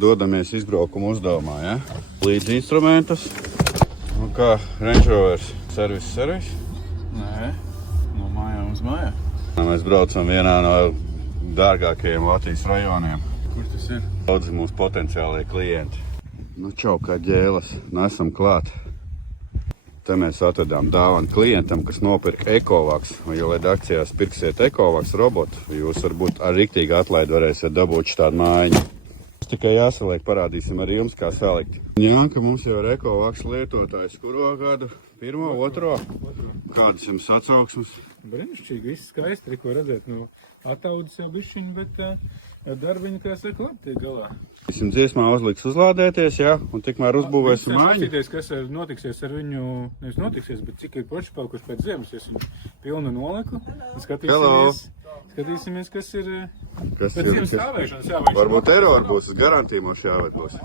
Dodamies izbraukuma uzdevumā, ja? Līdz instrumentus. Un kā Range Rovers servis? Nē, no mājām uz mājām. Mēs braucam vienā no dārgākajiem Latvijas rajoniem. Kur tas ir? Daudzi mūsu potenciālie klienti. Nu čau, kā ģēlas, nu esam klāt. Te mēs atvedām dāvanu klientam, kas nopirka Ecovacs. Un, ja laid akcijās pirksiet Ecovacs robotu, jūs varbūt ar riktīgi atlaidu varēsiet dabūt šādu mājiņu. Tikai jāsaliek, parādīsim arī jums, kā salikt. Jānka, mums jau ir Ecovacs lietotājs. Kuro gadu? Pirmo, otro? Kādas jums atsauksmes? Brīnišķīgi, viss skaisti, ko redzēt. Nu, attaudas jau bišķiņi, bet darbiņi, kā saka, labi tiek galā. Visim dziesmā uzliks uzlādēties, jā, un tikmēr uzbūvēsim mājiņu. Skatīties, kas notiksies ar viņu, nevis notiksies, bet cik ir poši palikuši pēc ziemas. Es viņu pilnu noliku. Skatīsimies, kas ir pēc ziemas stāvēšanas. Jā, varbūt erori būs, uz garantiju mums jāved būs.